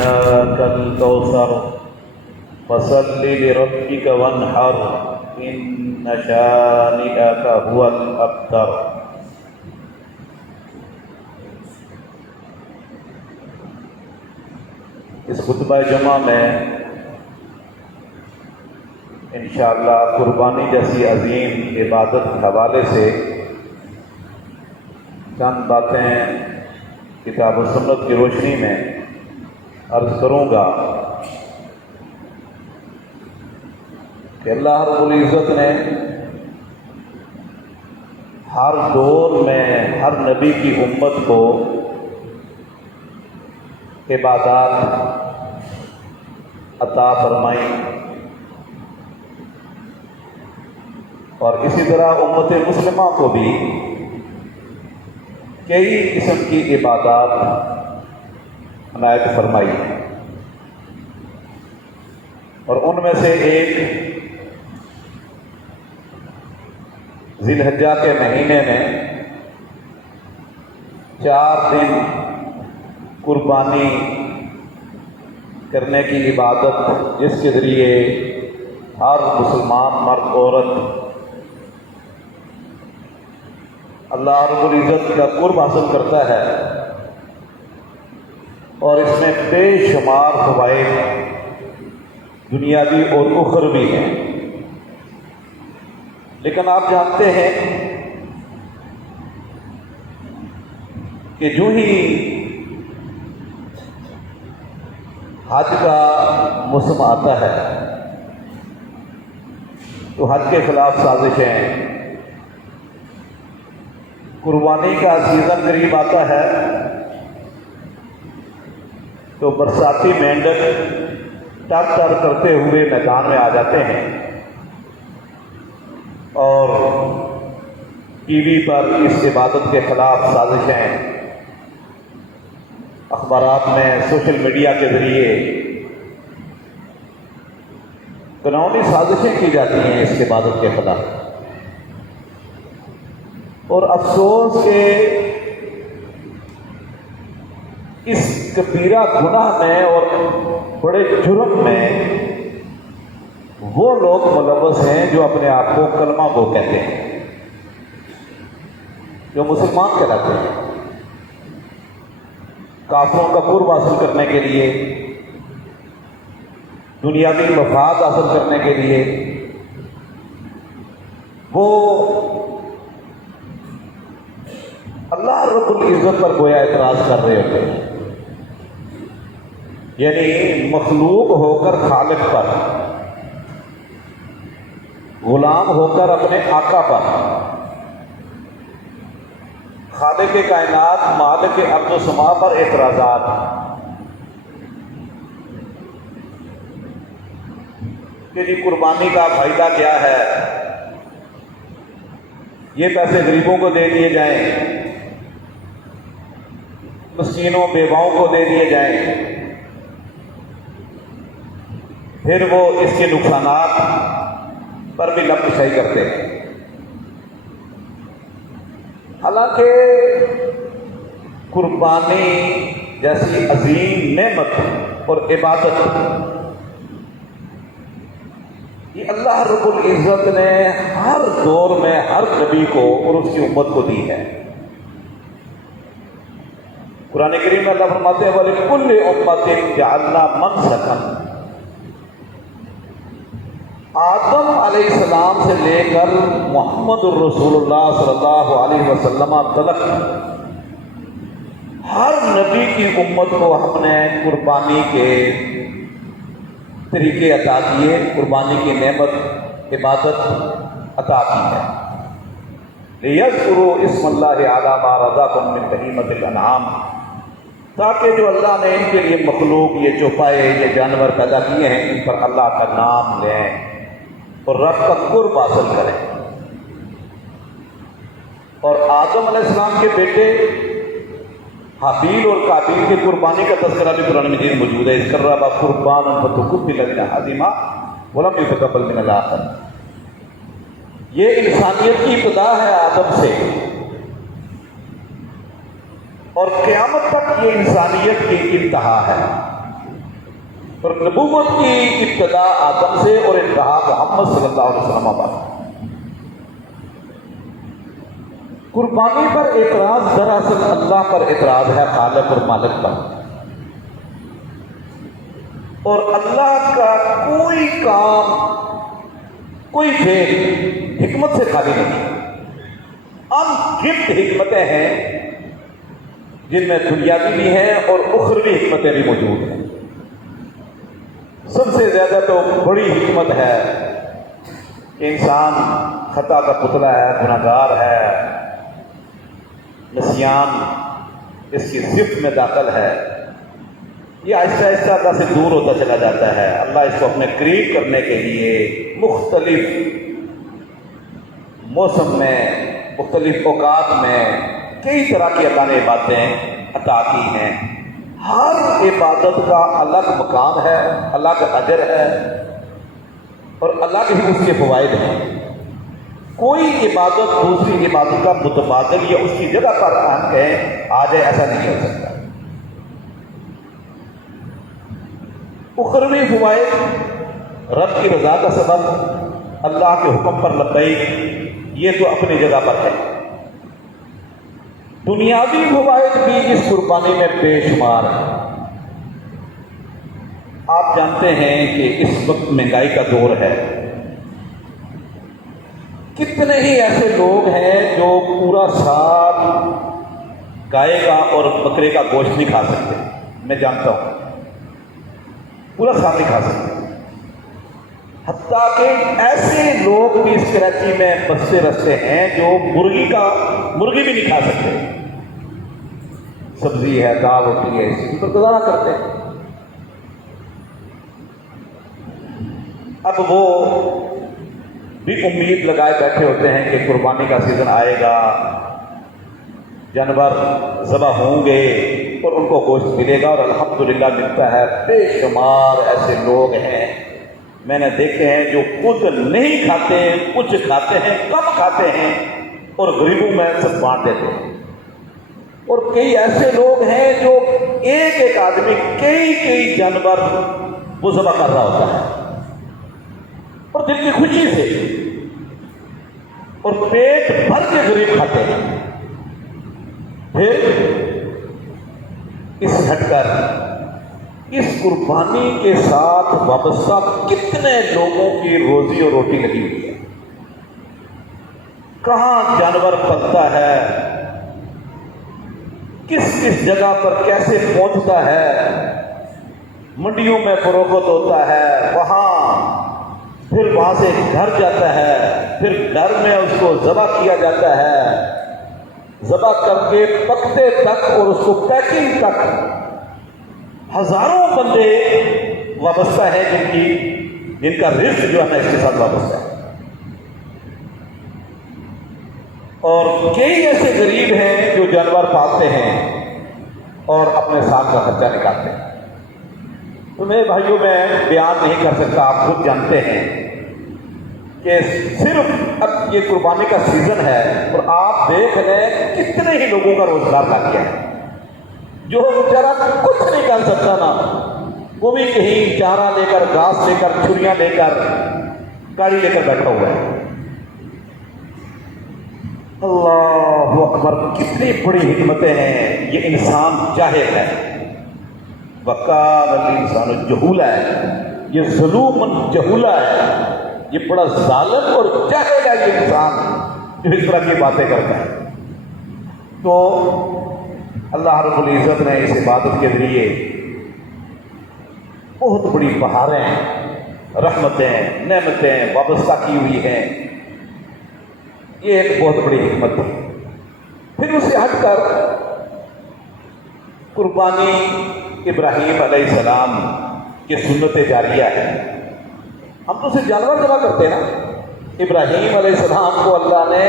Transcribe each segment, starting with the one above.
أعطيناك الكوثر فصل لربك وانحر إن شانئك هو الأبتر۔ اس خطبہ جمعہ میں انشاءاللہ قربانی جیسی عظیم عبادت کے حوالے سے چند باتیں کتاب و سنت کی روشنی میں عرض کروں گا کہ اللہ رب العزت نے ہر دور میں ہر نبی کی امت کو عبادات عطا فرمائی، اور اسی طرح امت مسلمہ کو بھی کئی قسم کی عبادات عنایت فرمائی، اور ان میں سے ایک ذی الحجہ کے مہینے میں 4 دن قربانی کرنے کی عبادت، جس کے ذریعے ہر مسلمان مرد عورت اللہ رب العزت کا قرب حاصل کرتا ہے، اور اس میں بے شمار فوائد دنیاوی اور اخروی ہیں۔ لیکن آپ جانتے ہیں کہ جو ہی حج کا موسم آتا ہے تو حج کے خلاف سازشیں، قربانی کا سیزن قریب آتا ہے تو برساتی مینڈک ٹر ٹر کرتے ہوئے میدان میں آ جاتے ہیں، اور ٹی وی پر اس عبادت کے خلاف سازشیں، اخبارات میں، سوشل میڈیا کے ذریعے قانونی سازشیں کی جاتی ہیں اس عبادت کے خلاف۔ اور افسوس کہ اس کبیرہ گناہ میں اور بڑے جرم میں وہ لوگ ملوث ہیں جو اپنے آپ کو کلمہ گو کہتے ہیں، جو مسلمان کہلاتے ہیں، کافروں کا قرب حاصل کرنے کے لیے، دنیاوی مفاد حاصل کرنے کے لیے وہ اللہ رب العزت پر گویا اعتراض کر رہے ہوتے ہیں، یعنی مخلوق ہو کر خالق پر، غلام ہو کر اپنے آقا پر، خالق کائنات مالک ارض و سما پر اعتراضات۔ کہ جی قربانی کا فائدہ کیا ہے، یہ پیسے غریبوں کو دے دیے جائیں، مسکینوں بیواؤں کو دے دیے جائیں، پھر وہ اس کے نقصانات پر بھی لب کشائی کرتے ہیں۔ حالانکہ قربانی جیسی عظیم نعمت اور عبادت یہ اللہ رب العزت نے ہر دور میں ہر نبی کو اور اس کی امت کو دی ہے۔ قرآن کریم میں اللہ فرماتے ہیں وَلِكُلِّ أُمَّةٍ جَعَلْنَا مَنسَكًا۔ آدم علیہ السلام سے لے کر محمد الرسول اللہ صلی اللہ علیہ وسلم تک ہر نبی کی امت کو ہم نے قربانی کے طریقے عطا کیے، قربانی کی نعمت عبادت عطا کی ہے۔ لِيَذْكُرُوا اسْمَ اللَّهِ عَلَىٰ مَا رَزَقَهُم مِّن بَهِيمَةِ الْأَنْعَامِ، تاکہ جو اللہ نے ان کے لیے مخلوق، یہ چوپائے، یہ جانور پیدا کیے ہیں، ان پر اللہ کا نام لیں اور رب کا قرب حاصل کریں۔ اور آدم علیہ السلام کے بیٹے حابیل اور قابیل کی قربانی کا تذکرہ بھی قرآن مجید موجود ہے۔ اذ قربا قربانا فتقبل من احدہما ولم يتقبل من الآخر۔ یہ انسانیت کی ابتدا ہے آدم سے، اور قیامت تک یہ انسانیت کی انتہا ہے۔ اور نبوت کی ابتدا آدم سے اور انتہا محمد صلی اللہ علیہ وسلم پر۔ قربانی پر اعتراض دراصل اللہ پر اعتراض ہے، خالق اور مالک پر، اور اللہ کا کوئی کام، کوئی فعل حکمت سے خالی نہیں۔ ان گنت حکمتیں ہیں جن میں دنیاوی بھی ہیں اور اخروی حکمتیں بھی موجود ہیں۔ سب سے زیادہ تو بڑی حکمت ہے کہ انسان خطا کا پتلا ہے، گناہگار ہے، نسیان اس کی صفت میں داخل ہے، یہ آہستہ آہستہ اللہ سے دور ہوتا چلا جاتا ہے۔ اللہ اس کو اپنے قریب کرنے کے لیے مختلف موسم میں، مختلف اوقات میں کئی طرح کی اللہ نے باتیں عطا کی ہیں۔ ہر عبادت کا الگ مقام ہے، الگ اجر ہے، اور الگ ہی اس کے فوائد ہیں۔ کوئی عبادت دوسری عبادت کا متبادل یا اس کی جگہ پر آ جائے، ایسا نہیں ہو سکتا۔ اخروی فوائد، رب کی رضا کا سبب، اللہ کے حکم پر لبیک، یہ تو اپنی جگہ پر ہے۔ دنیاوی فوائد بھی اس قربانی میں بے شمار ہیں۔ آپ جانتے ہیں کہ اس وقت مہنگائی کا دور ہے، کتنے ہی ایسے لوگ ہیں جو پورا سال گائے کا اور بکرے کا گوشت نہیں کھا سکتے۔ میں جانتا ہوں پورا سال نہیں کھا سکتے، حتیٰ کہ ایسے لوگ بھی اس کراچی میں بستے رستے ہیں جو مرغی بھی نہیں کھا سکتے۔ سبزی ہے، دال ہوتی ہے، اسی پر گزارا کرتے ہیں۔ اب وہ بھی امید لگائے بیٹھے ہوتے ہیں کہ قربانی کا سیزن آئے گا، جانور ذبح ہوں گے اور ان کو گوشت ملے گا، اور الحمدللہ ملتا ہے۔ بے شمار ایسے لوگ ہیں میں نے دیکھے ہیں جو خود نہیں کھاتے، کچھ کھاتے ہیں، کم کھاتے ہیں اور غریبوں میں سب بانٹ دیتے ہیں۔ اور کئی ایسے لوگ ہیں جو ایک آدمی کئی جانور وہ ذبح کر رہا ہوتا ہے، اور دل کی خوشی سے اور پیٹ بھر کے غریب کھاتے ہیں۔ پھر اس ہٹ کر اس قربانی کے ساتھ وابستہ کتنے لوگوں کی روزی اور روٹی لگی ہوئی ہے، کہاں جانور پلتا ہے، کس جگہ پر کیسے پہنچتا ہے، منڈیوں میں فروخت ہوتا ہے، پھر وہاں سے گھر جاتا ہے، پھر گھر میں اس کو ذبح کیا جاتا ہے، ذبح کر کے پکتے تک اور اس کو پیکنگ تک ہزاروں بندے وابستہ ہیں جن کا رزق جو ہے اس کے ساتھ وابستہ ہے۔ اور کئی ایسے غریب ہیں جو جانور پالتے ہیں اور اپنے سال کا خرچہ نکالتے ہیں۔ تو میرے بھائیوں میں بیان نہیں کر سکتا، آپ خود جانتے ہیں کہ صرف اب یہ قربانی کا سیزن ہے اور آپ دیکھ لیں کتنے ہی لوگوں کا روزگار لگ گیا ہے۔ جو بیچارہ کچھ نہیں کر سکتا نا، وہ بھی کہیں چارہ لے کر، گھاس لے کر، چھریاں لے کر، گاڑی لے کر بیٹھا ہوا ہے۔ اللہ اکبر، کتنی بڑی حکمتیں ہیں۔ یہ انسان جاہل ہے، وقال الانسان جہولا ہے، یہ ظلوم جہولا ہے، یہ بڑا ظالم اور جاہل ہے یہ انسان جو اس طرح کی باتیں کرتا ہے۔ تو اللہ رب العزت نے اس عبادت کے ذریعے بہت بڑی بہاریں، رحمتیں، نعمتیں وابستہ کی ہوئی ہیں۔ یہ ایک بہت بڑی حکمت ہے۔ پھر اسے ہٹ کر قربانی ابراہیم علیہ السلام کی سنت جاریہ ہے۔ ہم تو صرف جانور ذبح کرتے ہیں نا، ابراہیم علیہ السلام کو اللہ نے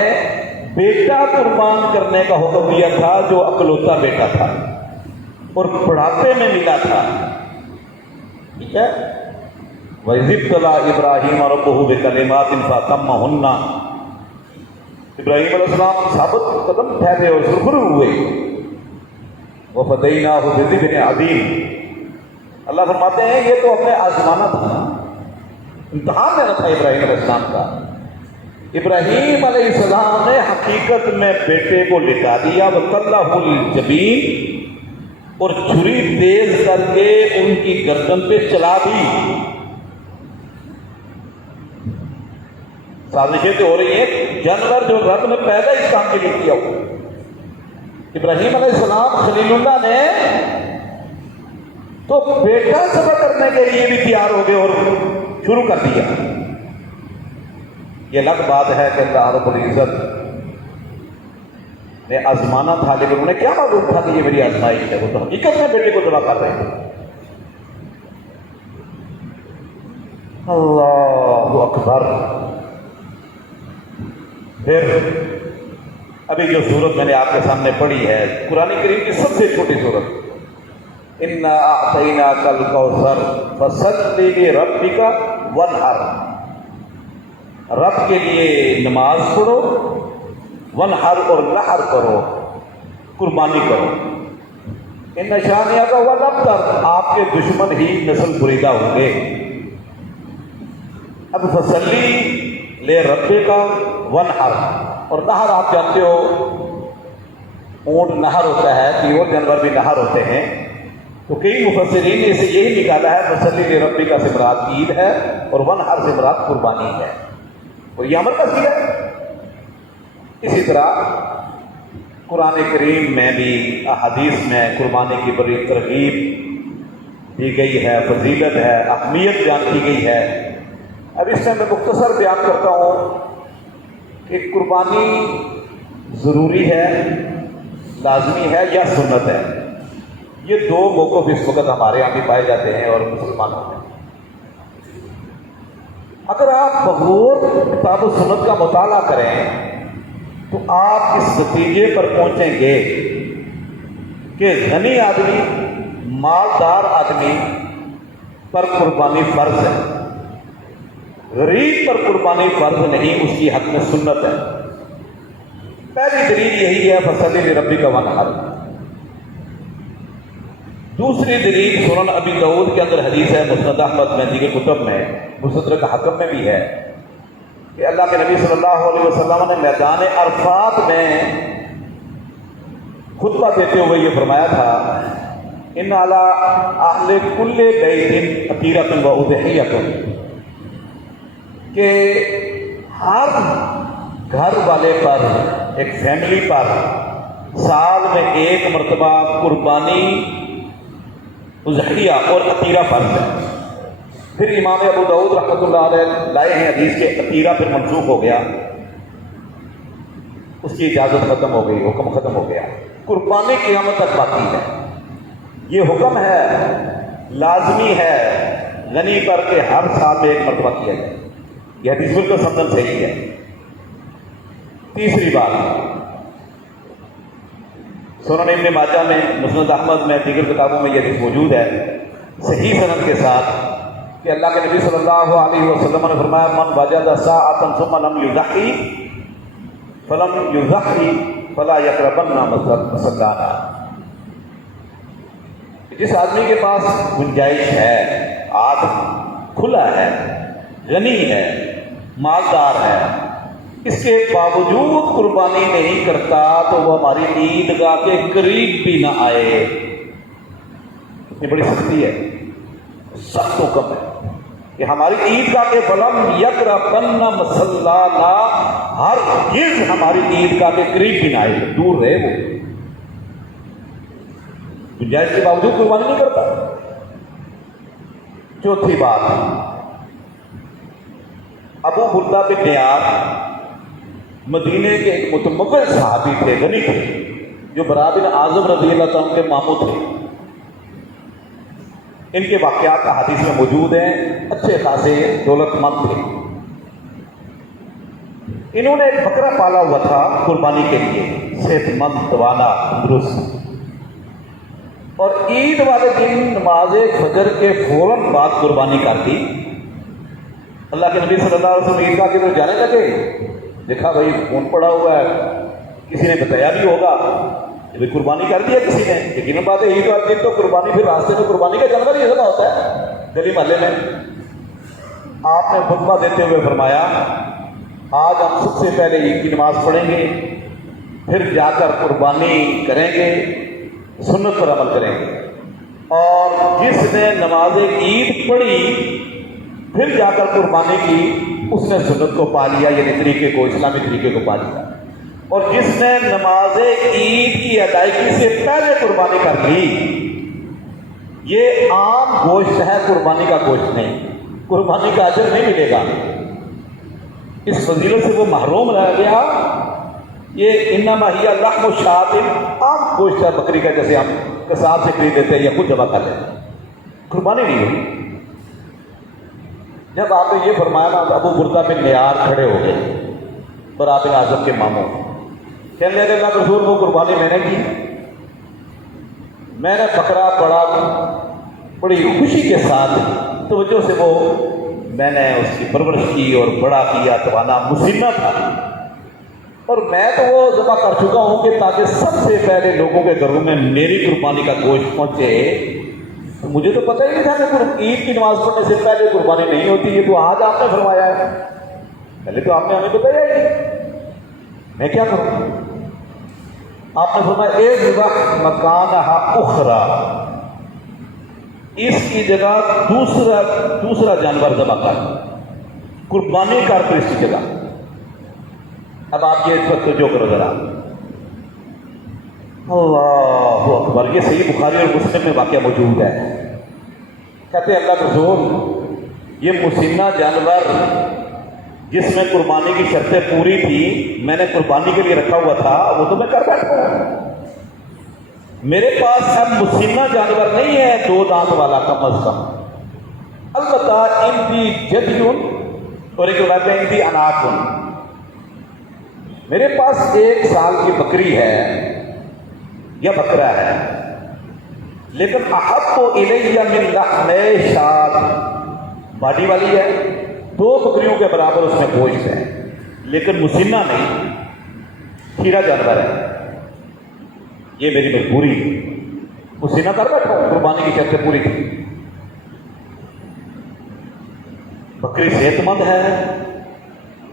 بیٹا قربان کرنے کا حکم دیا تھا، جو اکلوتا بیٹا تھا اور بڑھاپے میں ملا تھا، ٹھیک ہے۔ وَإِذِ ابْتَلَىٰ إِبْرَاهِيمَ رَبُّهُ بِكَلِمَاتٍ فَأَتَمَّهُنَّ، ابراہیم علیہ السلام ثابت قدم ٹھہرے اور سرخرو ہوئے۔ وَفَدَيْنَاهُ بِذِبْحٍ عَظِيمٍ، اللہ اللہ فرماتے ہیں یہ تو ہم نے آزمانا تھا، امتحان لینا تھا ابراہیم علیہ السلام کا۔ ابراہیم علیہ السلام نے حقیقت میں بیٹے کو لٹا دیا، وَطَلَّهُ الْجَبِينَ، اور چھری تیز کر کے ان کی گردن پہ چلا دی۔ سازشیں تو ہو رہی ہیں، جانور جو رب نے پیدا اس کام کے لیے کیا ہوا۔ ابراہیم علیہ السلام خلیل اللہ نے تو بیٹا ذبح کرنے کے لیے بھی تیار ہو گئے اور شروع کر دیا۔ یہ الگ بات ہے کہ اللہ رب العزت نے آزمانا تھا، لیکن انہیں کیا معلوم تھا کہ یہ میری آزمائش ہے؟ وہ تو حقیقت میں بیٹے کو ذبح کر رہے تھے۔ اللہ اکبر۔ پھر ابھی جو سورت میں نے آپ کے سامنے پڑھی ہے، قرآن کریم کی سب سے چھوٹی سورت، اِنَّا أَعْطَيْنَاكَ الْكَوْثَرَ فَصَلِّ لِرَبِّكَ وَانْحَرْ، رب کے لیے نماز پڑھو، ونحر اور نحر کرو، قربانی کرو، ان شانئک هو الابتر، آپ کے دشمن ہی نسل بریدہ ہوں گے۔ اب فصلی لے ربے کا ونحر، اور نحر آپ جانتے ہو اونٹ نہر ہوتا ہے، پیور جانور بھی نہر ہوتے ہیں، تو کئی مفسرین نے اسے یہی نکالا ہے فصلی لے ربے کا سے مراد عید ہے اور ونحر سے مراد قربانی ہے، اور یہ امر کا سیغہ ہے۔ اسی طرح قرآن کریم میں بھی احادیث میں قربانی کی بڑی ترغیب دی گئی ہے، فضیلت ہے، اہمیت بیان کی گئی ہے۔ اب اس میں مختصر بیان کرتا ہوں کہ قربانی ضروری ہے، لازمی ہے یا سنت ہے۔ یہ دو موقف اس وقت ہمارے یہاں بھی پائے جاتے ہیں اور مسلمانوں میں۔ اگر آپ بغور کتاب و سنت کا مطالعہ کریں تو آپ اس نتیجے پر پہنچیں گے کہ غنی آدمی، مالدار آدمی پر قربانی فرض ہے، غریب پر قربانی فرض نہیں، اس کی حق میں سنت ہے۔ پہلی دلیل یہی ہے فصلی لربک وانحر۔ دوسری دلیل سنن ابی داؤد کے اندر حدیث ہے، مسند احمد میں، دیگر کتب میں، مستدرک حاکم میں بھی ہے کہ اللہ کے نبی صلی اللہ علیہ وسلم نے میدان عرفات میں خطبہ دیتے ہوئے یہ فرمایا تھا، ان علی اہل کل بیت عقیرۃ و اضحیۃ، کہ ہر گھر والے پر، ایک فیملی پر سال میں ایک مرتبہ قربانی، اضحیہ اور عقیرہ فرض ہے۔ پھر امام ابو داؤد رحمۃ اللہ علیہ لائے ہیں حدیث کے عقیرہ پھر منسوخ ہو گیا، اس کی اجازت ختم ہو گئی، حکم ختم ہو گیا، قربانی قیامت تک باقی ہے۔ یہ حکم ہے، لازمی ہے غنی پر کے ہر سال میں ایک مرتبہ کیا جائے۔ یہ حدیث بالکل سمجھن صحیح ہے۔ تیسری بات، سنن ابن ماجہ میں، مسند احمد میں، دیگر کتابوں میں یہ حدیث موجود ہے صحیح سند کے ساتھ کہ اللہ کے نبی صلی اللہ علیہ وسلم نے فرمایا، من وجد ساعۃ ثم لم یضحی فلم یضحی فلا یقربن مصلانا، جس آدمی کے پاس گنجائش ہے، آدمی کھلا ہے، غنی ہے، مالدار ہے، اس کے باوجود قربانی نہیں کرتا تو وہ ہماری عیدگاہ کے قریب بھی نہ آئے۔ یہ بڑی سختی ہے، سخت حکم ہے کہ ہماری عیدگاہ کے فلم یقربن مصلانا، ہرگز ہماری عیدگاہ کے قریب بھی نہ آئے، دور رہے وہ، گنجائش کے باوجود قربانی نہیں کرتا۔ چوتھی بات، ابو بردہ بن نیار مدینے کے ایک متمول صحابی تھے، غنی تھے، جو برا بن عازب رضی اللہ تعالیٰ کے ماموں تھے۔ ان کے واقعات حدیث میں موجود ہیں، اچھے خاصے دولت مند تھے۔ انہوں نے ایک بکرا پالا ہوا تھا قربانی کے لیے، صحت مند، توانا، تندرست، اور عید والے دن نماز فجر کے فوراً بعد قربانی کر دی۔ اللہ کے نبی صلی اللہ علیہ وسلم عیدگاہ کی طرف جانے لگے، دیکھا بھائی خون پڑا ہوا ہے، کسی نے بتایا بھی ہوگا، یہ قربانی کر دیا کسی نے، یقیناً بات ہے عید والے دن تو قربانی، پھر راستے میں قربانی کا جانور یہ ذبح ہوتا ہے گلی محلے میں۔ آپ نے خطبہ دیتے ہوئے فرمایا آج ہم سب سے پہلے عید کی نماز پڑھیں گے، پھر جا کر قربانی کریں گے، سنت پر عمل کریں گے، اور جس نے نماز عید پڑھی پھر جا کر قربانی کی اس نے سنت کو پا لیا، یعنی طریقے کو، اسلامی طریقے کو پا لیا، اور جس نے نماز عید کی ادائیگی سے پہلے قربانی کر لی یہ عام گوشت ہے، قربانی کا گوشت نہیں، قربانی کا اجر نہیں ملے گا، اس فضیلت سے وہ محروم رہ گیا۔ یہ انما ہی لحم الشاۃ، عام گوشت ہے بکری کا، جیسے ہم کساب سے خرید لیتے ہیں یا خود ذبح کر لیتے ہیں، قربانی نہیں ہوئی۔ جب آپ نے یہ فرمایا نا تو ابو بردہ بن نیار کھڑے ہو گئے، برابر اعظم کے ماموں، کہنے لگے اللہ رسول وہ قربانی میں نے کی، میں نے بکرا پڑا بڑی خوشی کے ساتھ توجہ سے وہ میں نے اس کی پرورش کی اور بڑا کیا، توانا مسنہ تھا، اور میں تو وہ ذبح کر چکا ہوں کہ تاکہ سب سے پہلے لوگوں کے گھروں میں میری قربانی کا گوشت پہنچے۔ تو مجھے تو پتہ ہی نہیں تھا کہ عید کی نماز پڑھنے سے پہلے قربانی نہیں ہوتی، یہ تو آج آپ نے فرمایا ہے، پہلے تو آپ نے ہمیں بتایا ہی نہیں، میں کیا کروں؟ آپ نے فرمایا ایک ذبح مکانہا اخری، اس کی جگہ دوسرا جانور ذبح کر، قربانی کر تو اس کی جگہ۔ اب آپ یہ اس وقت جو کرو ذرا، اللہ اکبر، یہ صحیح بخاری اور مسلم میں واقعہ موجود ہے۔ کہتے ہیں اللہ رسول یہ مسنہ جانور جس میں قربانی کی شرطیں پوری تھی میں نے قربانی کے لیے رکھا ہوا تھا، وہ تو میں کر بیٹھا ہوں، میرے پاس اب مسنہ جانور نہیں ہے 2 دانت والا کم از کم، البتہ اندی جدیون اور ایک روایت میں اندی اناکن، میرے پاس 1 سال کی بکری ہے یا بکرا ہے، لیکن احب الیہ من لحم شاۃ، باڈی والی ہے، 2 بکریوں کے برابر اس میں گوشت ہے، لیکن مسنہ نہیں، کھیرا جانور ہے، یہ میری مجبوری، مسنہ کر بیٹھا ہوں، قربانی کی شرطیں پوری تھی۔ بکری صحت مند ہے،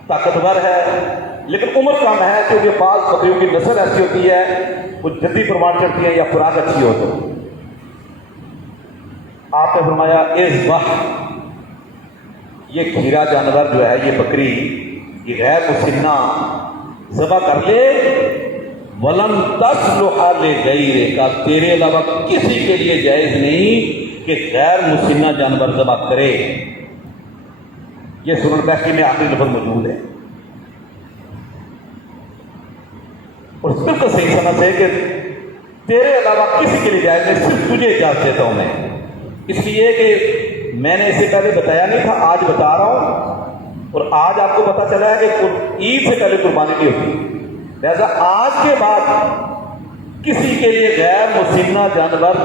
طاقتور ہے، لیکن عمر کم ہے، کیونکہ بعض بکریوں کی نسل ایسی ہوتی ہے وہ جدی پروان چڑھتی ہیں یا خوراک اچھی ہو تو۔ آپ نے فرمایا اذبح، یہ کھیرا جانور جو ہے، یہ بکری، یہ غیر مسنہ ذبح کر لے، وَلَن تَصْلُحَ لِغَيْرِكَ، تیرے علاوہ کسی کے لیے جائز نہیں کہ غیر مسنہ جانور ذبح کرے۔ یہ سنن بہقی میں آخری لفظ موجود ہے، اور بالکل صحیح سند ہے کہ تیرے علاوہ کسی کے لیے جائز نہیں، صرف تجھے اجازت دیتا ہوں میں، اس لیے کہ میں نے اسے پہلے بتایا نہیں تھا، آج بتا رہا ہوں، اور آج آپ کو پتہ چلا ہے کہ عید سے پہلے قربانی نہیں ہوتی، لہذا آج کے بعد کسی کے لیے غیر مسنہ جانور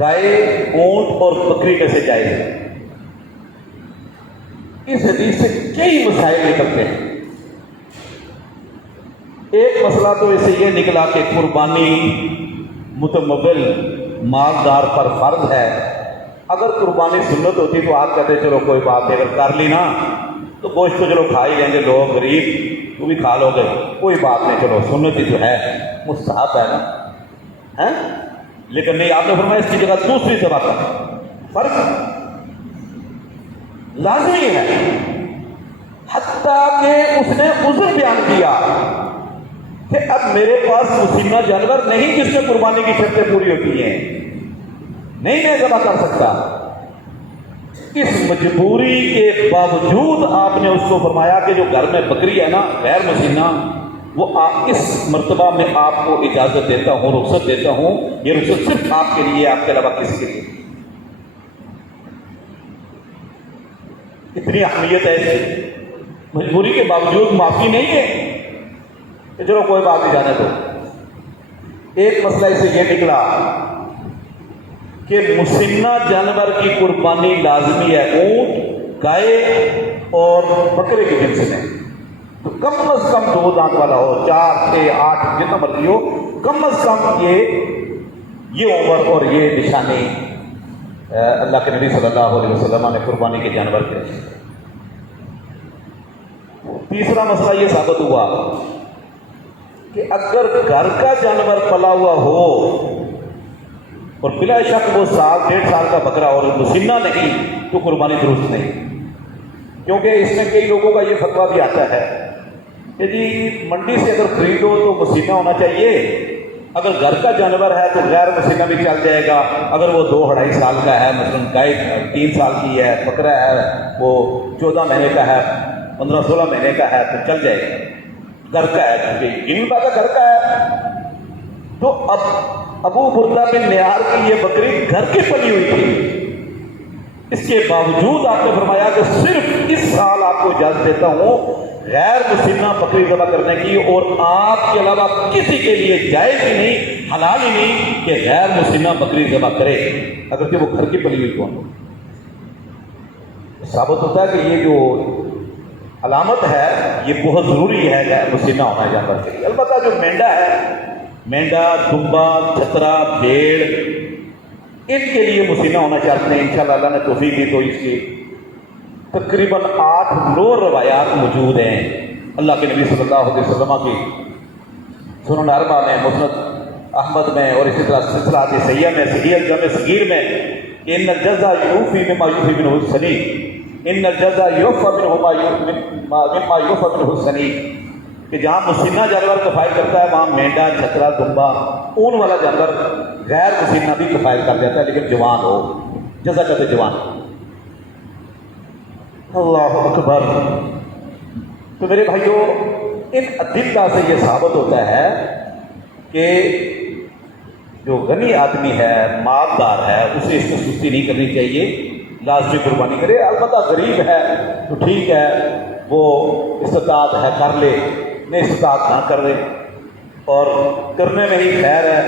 گائے، اونٹ اور بکری میں سے جائز ہے۔ اس حدیث سے کئی مسائل نکلتے ہیں۔ ایک مسئلہ تو اسے یہ نکلا کہ قربانی متمول مالدار پر فرض ہے، اگر قربانی سنت ہوتی تو آپ کہتے چلو کوئی بات نہیں، اگر کر لی نا تو گوشت تو چلو کھا ہی لیں گے لوگ، غریب تو بھی کھا لو گے، کوئی بات نہیں، چلو سنت ہی تو ہے، مستحب ہے نا، لیکن نہیں، آپ نے فرمایا اس کی جگہ دوسری ذبح کر، فرق لازمی ہے، حتیٰ کہ اس نے عذر بیان کیا کہ اب میرے پاس مسنہ جانور نہیں جس میں قربانی کی شرطیں پوری ہوتی ہیں، نہیں میں ذبح کر سکتا۔ اس مجبوری کے باوجود آپ نے اس کو فرمایا کہ جو گھر میں بکری ہے نا غیر مسنہ، وہ اس مرتبہ میں آپ کو اجازت دیتا ہوں، رخصت دیتا ہوں، یہ رخصت صرف آپ کے لیے، آپ کے علاوہ کسی کے لیے۔ اتنی اہمیت ہے اس کی، مجبوری کے باوجود معافی نہیں ہے کہ چلو کوئی بات نہیں جانے دو۔ ایک مسئلہ اسے یہ نکلا کہ مسنہ جانور کی قربانی لازمی ہے، اونٹ، گائے اور بکرے کے جنس میں، تو کم از کم 2 دانت والا ہو، 4 6 8 جتنا مرضی ہو، کم از کم یہ عمر اور یہ نشانی اللہ کے نبی صلی اللہ علیہ وسلم نے قربانی کے جانور کے رکھے۔ تیسرا مسئلہ یہ ثابت ہوا کہ اگر گھر کا جانور پلا ہوا ہو اور بلا شک وہ 1.5 سال کا بکرا اور مسنہ نہیں تو قربانی درست نہیں، کیونکہ اس میں کئی لوگوں کا یہ فتویٰ بھی آتا ہے کہ جی منڈی سے اگر خریدو تو مسنہ ہونا چاہیے، اگر گھر کا جانور ہے تو غیر مسنہ بھی چل جائے گا، اگر وہ 2-2.5 سال کا ہے، مثلاً گائے 3 سال کی ہے، بکرا ہے وہ 14 مہینے کا ہے، 15-16 مہینے کا ہے تو چل جائے گا، گھر کا ہے، کیونکہ ان بات گھر کا ہے۔ تو اب ابو بردہ بن نیار کی یہ بکری گھر کی پلی ہوئی تھی، اس کے باوجود آپ نے فرمایا کہ صرف اس سال آپ کو اجازت دیتا ہوں غیر مسنہ بکری ذبح کرنے کی، اور آپ کے علاوہ کسی کے لیے جائز ہی نہیں، حلال ہی نہیں کہ غیر مسنہ بکری ذبح کرے، اگرچہ وہ گھر کی پلی ہوئی کون ہو۔ ثابت ہوتا ہے کہ یہ جو علامت ہے یہ بہت ضروری ہے غیر مسنہ ہونا ہے جانور کے لیے۔ البتہ جو مینڈا ہے، مینڈا، دمبا، چھترا، بھیڑ، ان کے لیے مسنہ ہونا چاہتے ہیں، انشاءاللہ اللہ نے توفیق دی تو اس کی تقریباً 8-9 روایات موجود ہیں اللہ کے نبی صلی اللہ علیہ وسلم کی سنن اربعہ میں، مسند احمد میں، اور اسی طرح سلسلہ صحیحہ میں، صحیح الجامع صغیر میں، کہ ان الجزا یوفی مما یوفی منہ السنین، ان الجزا یوفی مما یوفی منہ السنین، کہ جہاں مسنہ جانور کفایت کرتا ہے وہاں مینڈا، چھترا، دمبا، اون والا جانور غیر مسنہ بھی کفایت کر جاتا ہے، لیکن جوان ہو، جزا کہتے جوان۔ اللہ اکبر۔ تو میرے بھائیو، ان ادلہ سے یہ ثابت ہوتا ہے کہ جو غنی آدمی ہے، مالدار ہے، اسے اس میں سستی نہیں کرنی چاہیے، لازمی قربانی کرے۔ البتہ غریب ہے تو ٹھیک ہے، وہ استطاعت ہے کر لے، نہیں استطاعت نہ کر لے، اور کرنے میں ہی خیر ہے۔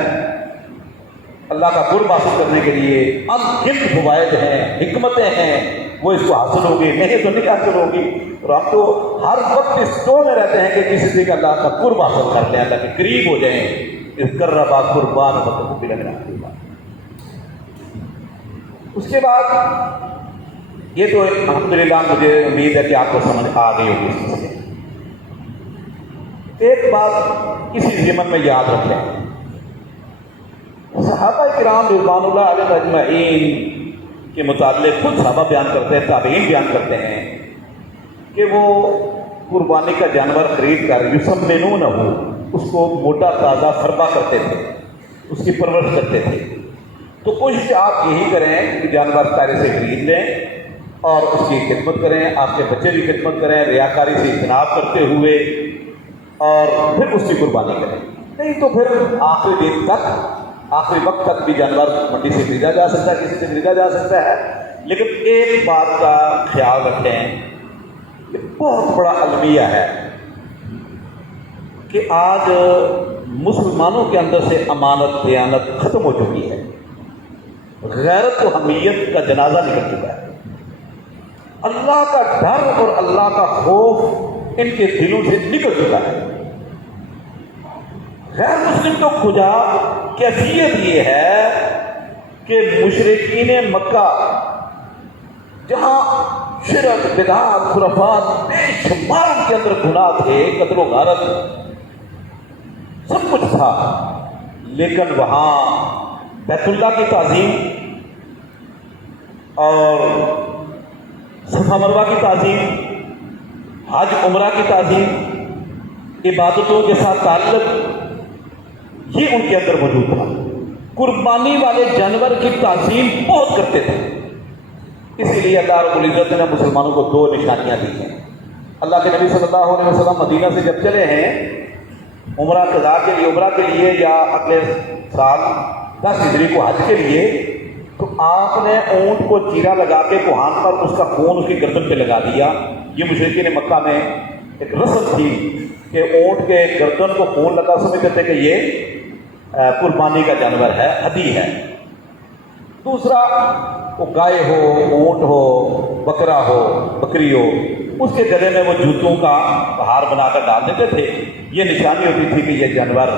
اللہ کا قرب حاصل کرنے کے لیے ان گنت فوائد ہیں، حکمتیں ہیں، وہ اس کو حاصل ہوگی، نہیں تو نہیں حاصل ہوگی۔ اور ہم تو ہر وقت اس دو میں رہتے ہیں کہ کسی سے اللہ کا قرب حاصل کر لیں، اللہ کے قریب ہو جائیں۔ اس قربا قربان متقبل لنا۔ اس کے بعد یہ تو الحمدللہ مجھے امید ہے کہ آپ کو سمجھ آ گئی ہوگی اس میں سے۔ ایک بات اسی ضمن میں یاد رکھیں، صحابہ کرام رضوان اللہ علیہ اجمعین کے متعلق خود صحابہ بیان کرتے ہیں، تابعین بیان کرتے ہیں کہ وہ قربانی کا جانور خرید کر یسمنونہ ہو، اس کو موٹا تازہ فربا کرتے تھے، اس کی پرورش کرتے تھے۔ تو کوشش آپ یہی کریں کہ جانور پہلے سے خرید لیں اور اس کی خدمت کریں، آپ کے بچے بھی خدمت کریں، ریاکاری سے اجتناب کرتے ہوئے، اور پھر اس کی قربانی کریں۔ نہیں تو پھر آخری دن تک، آخری وقت تک بھی جانور منڈی سے خریدا جا سکتا ہے، کسی سے خریدا جا سکتا ہے، لیکن ایک بات کا خیال رکھیں کہ بہت بڑا المیہ ہے کہ آج مسلمانوں کے اندر سے امانت دیانت ختم ہو چکی ہے، غیرت و حمیت کا جنازہ نکل چکا ہے، اللہ کا ڈر اور اللہ کا خوف ان کے دلوں سے نکل چکا ہے۔ غیر مسلم تو کجا کیفیت یہ ہے کہ مشرکین مکہ جہاں شرک، بدعات، خرافات بے شمار ان کے اندر گناہ تھے، قتل و غارت سب کچھ تھا، لیکن وہاں بیت اللہ کی تعظیم اور صفا مروہ کی تعظیم، حج عمرہ کی تعظیم، عبادتوں کے ساتھ تعلق، یہ ان کے اندر موجود تھا۔ قربانی والے جانور کی تعظیم بہت کرتے تھے، اسی لیے اللہ رب العزت نے مسلمانوں کو 2 نشانیاں دی ہیں۔ اللہ کے نبی صلی اللہ علیہ وسلم مدینہ سے جب چلے ہیں عمرہ قضاء کے لیے، عمرہ کے لیے، یا اگلے سال 10 ہجری کو حج کے لیے، تو آپ نے اونٹ کو چیرا لگا کے کوہان پر اس کا خون اس کی گردن پہ لگا دیا۔ یہ مشرکین مکہ میں ایک رسم تھی کہ اونٹ کے گردن کو خون لگا، سمجھتے تھے کہ یہ قربانی کا جانور ہے، ہدی ہے۔ دوسرا، وہ گائے ہو، اونٹ ہو، بکرا ہو، بکری ہو، اس کے گلے میں وہ جوتوں کا ہار بنا کر ڈال دیتے تھے. یہ نشانی ہوتی تھی کہ یہ جانور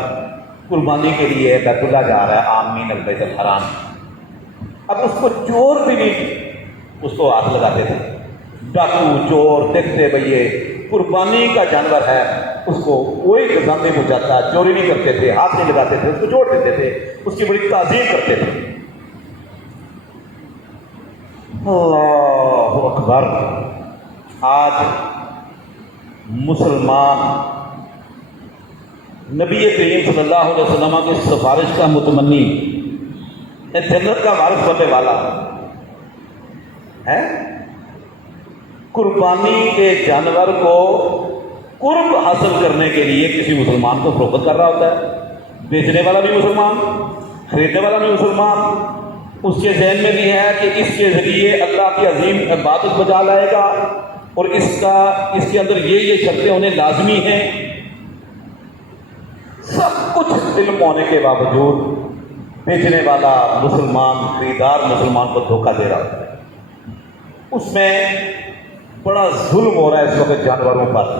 قربانی کے لیے بیت اللہ جا رہا ہے، آمین البیت الحرام. اب اس کو چور بھی نہیں اس کو ہاتھ لگاتے تھے. ڈاکو چور دیکھتے بھئی یہ قربانی کا جانور ہے، اس کو کوئی نظام نہیں پہنچاتا، چوری نہیں کرتے تھے، ہاتھ نہیں لگاتے تھے، اس کو چھوڑ دیتے تھے، اس کی بڑی تعظیم کرتے تھے. اللہ اکبر. آج مسلمان نبی کریم صلی اللہ علیہ وسلم کی سفارش کا متمنی، جنت کا وارث بننے والا ہے، قربانی کے جانور کو قرب حاصل کرنے کے لیے کسی مسلمان کو فروخت کر رہا ہوتا ہے. بیچنے والا بھی مسلمان، خریدنے والا بھی مسلمان. اس کے ذہن میں بھی ہے کہ اس کے ذریعے اللہ کی عظیم عبادت بجا لائے گا، اور اس کے اندر یہ شرطیں انہیں لازمی ہیں. سب کچھ علم ہونے کے باوجود بیچنے والا مسلمان، خریدار مسلمان کو دھوکہ دے رہا ہوتا ہے. اس میں بڑا ظلم ہو رہا ہے اس وقت جانوروں پر.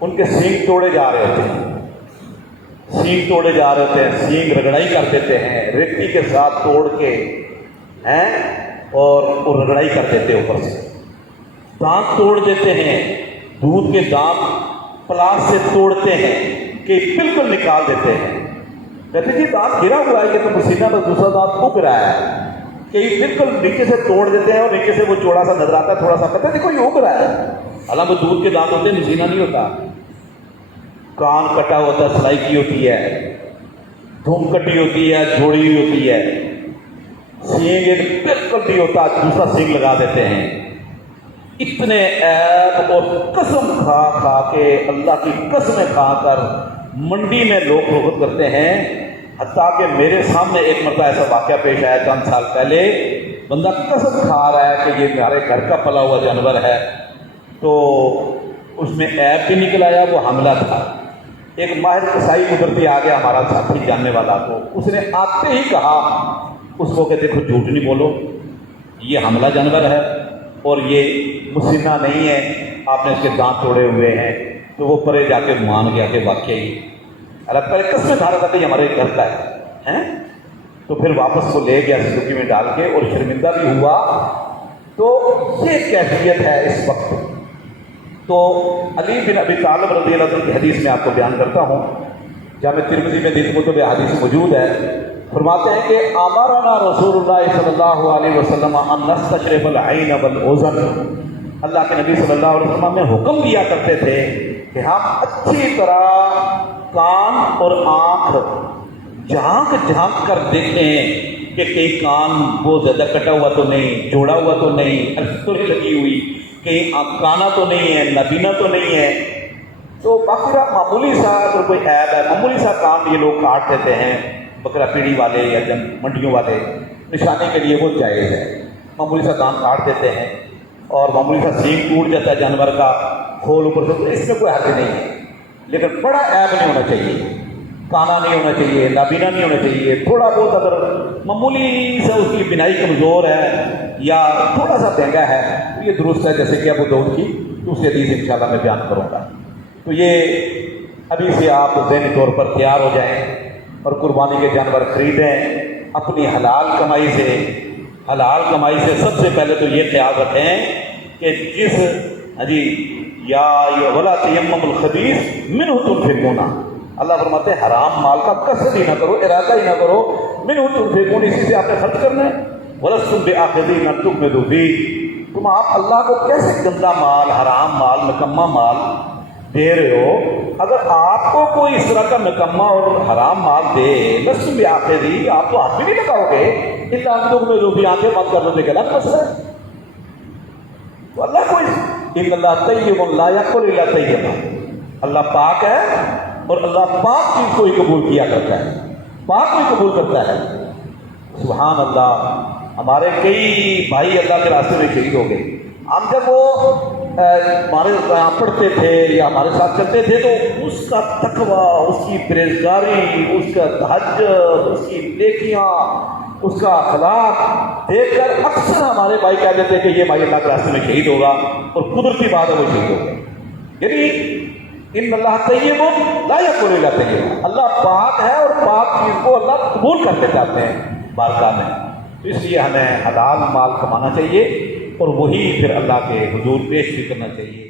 ان کے سینگ توڑے جا رہے ہوتے ہیں، سینگ توڑے جا رہے ہوتے ہیں، سینگ رگڑائی کر دیتے ہیں، ریتی کے ساتھ توڑ کے اور رگڑائی کر دیتے ہیں. اوپر سے دانت توڑ دیتے ہیں، دودھ کے دانت پلاس سے توڑتے ہیں کہ بالکل نکال دیتے ہیں. کہتے جی دانت گرا ہوا ہے کہ تو پسینہ بس دوسرا دانت اگ رہا ہے، کہ بالکل نیچے سے توڑ دیتے ہیں، اور نیچے سے وہ چوڑا سا نظر آتا ہے، تھوڑا سا کہتے ہیں دیکھو یہ اگ رہا ہے. حالانکہ دودھ کے دانت ہوتے ہیں، پسینہ نہیں ہوتا. کان کٹا ہوتا ہے، سلائی کی ہوتی ہے، دھوم کٹی ہوتی ہے، جھوڑی ہوئی ہوتی ہے. سینگ ایک بالکل نہیں ہوتا، دوسرا سینگ لگا دیتے ہیں. اتنے عیب اور قسم کھا کھا کے، اللہ کی قسمیں کھا کر منڈی میں لوگ فروخت کرتے ہیں. حتیٰ کہ میرے سامنے ایک مرتبہ ایسا واقعہ پیش آیا چند سال پہلے. بندہ قسم کھا رہا ہے کہ یہ ہمارے گھر کا پلا ہوا جانور ہے، تو اس میں عیب بھی نکل آیا، وہ حملہ تھا. ایک ماہر کسائی گزرتی آ گیا ہمارا ساتھی جاننے والا، تو اس نے آتے ہی کہا اس کو کہ دیکھو جھوٹ نہیں بولو، یہ حملہ جانور ہے اور یہ مسنہ نہیں ہے، آپ نے اس کے دانت توڑے ہوئے ہیں. تو وہ پرے جا کے مان گیا کہ واقعی الگ پہلے قسمیں کھا رہا تھا کہ یہ ہمارے گھر کا ہے. تو پھر واپس کو لے گیا سزوکی میں ڈال کے، اور شرمندہ بھی ہوا. تو یہ کیفیت ہے اس وقت. تو علی بن ابی طالب رضی اللہ عنہ کی حدیث میں آپ کو بیان کرتا ہوں، جامع ترمذی میں حدیث کتب حدیث موجود ہے. فرماتے ہیں کہ امرنا رسول اللہ صلی اللہ علیہ وسلم ان نستشرف العین والاذن. اللہ کے نبی صلی اللہ علیہ وسلم نے حکم دیا کرتے تھے کہ ہم اچھی طرح کان اور آنکھ جھانک کر دیکھیں کہ کہیں کان بہت زیادہ کٹا ہوا تو نہیں، جوڑا ہوا تو نہیں، الفتوری لگی ہوئی، کہیں کانا تو نہیں ہے، نابینا تو نہیں ہے. تو باقی معمولی سا اگر کوئی عیب ہے، معمولی سا کام یہ لوگ کاٹ دیتے ہیں، بکرا پیڑی والے یا منڈیوں والے نشانے کے لیے وہ جائز ہے. معمولی سا کام کاٹ دیتے ہیں، اور معمولی سا سینگ ٹوٹ جاتا ہے جانور کا، کھول اوپر سے، تو اس میں کوئی حرج نہیں ہے. لیکن بڑا عیب نہیں ہونا چاہیے، کانا نہیں ہونا چاہیے، نابینا نہیں ہونا چاہیے. تھوڑا بہت اگر معمولی سے اس کی بینائی کمزور ہے یا تھوڑا سا مہنگا ہے تو یہ درست ہے، جیسے کہ ابو داؤد کی دوسری حدیث انشاءاللہ میں بیان کروں گا. تو یہ ابھی سے آپ ذہنی طور پر تیار ہو جائیں اور قربانی کے جانور خریدیں اپنی حلال کمائی سے. حلال کمائی سے سب سے پہلے تو یہ خیال رکھیں کہ یا ولا تیمموا الخبیث منہ تنفقون. اللہ فرماتے ہیں حرام مال کا قصد ہی نہ کرو، ارادہ ہی نہ کرو. منہ تنفقون، اسی سے آپ نے خرچ کرنا ہے. ولستم بآخذین ان تغمضوا فیہ، تم آپ اللہ کو کیسے گندا مال، حرام مال، نکما مال دے رہے ہو؟ اگر آپ کو کوئی اس طرح کا نکما اور حرام مال دے، لستم بآخذین، آپ تو ہاتھ بھی نہیں لگاؤ گے. الا ان تغمضوا فیہ، آنکھیں بند کر دو، غلط مسئلہ ہے. تو اللہ کو ان اللہ طیب لا یقبل الا طیبا، اللہ پاک ہے اور اللہ پاک چیز کو ہی قبول کیا کرتا ہے، پاک کو ہی قبول کرتا ہے. سبحان اللہ. ہمارے کئی بھائی اللہ کے راستے میں شہید ہو گئے. ہم جب وہ ہمارے یہاں پڑھتے تھے یا ہمارے ساتھ چلتے تھے تو اس کا تقویٰ، اس کی پرہیزگاری، اس کا تہجد، اس کی نیکیاں اس کا اخلاق دیکھ کر اکثر ہمارے بھائی کہہ دیتے ہیں کہ یہ بھائی اللہ کے راستے میں شہید ہوگا، اور قدرتی بات ہے وہ شہید ہوگا۔ یعنی ان اللہ طیب لا یقبل الا طیبا، اللہ پاک ہے اور پاک چیز کو اللہ قبول کرتے جاتے ہیں بارگاہ میں۔ تو اس لیے ہمیں حلال مال کمانا چاہیے اور وہی پھر اللہ کے حضور پیش بھی کرنا چاہیے۔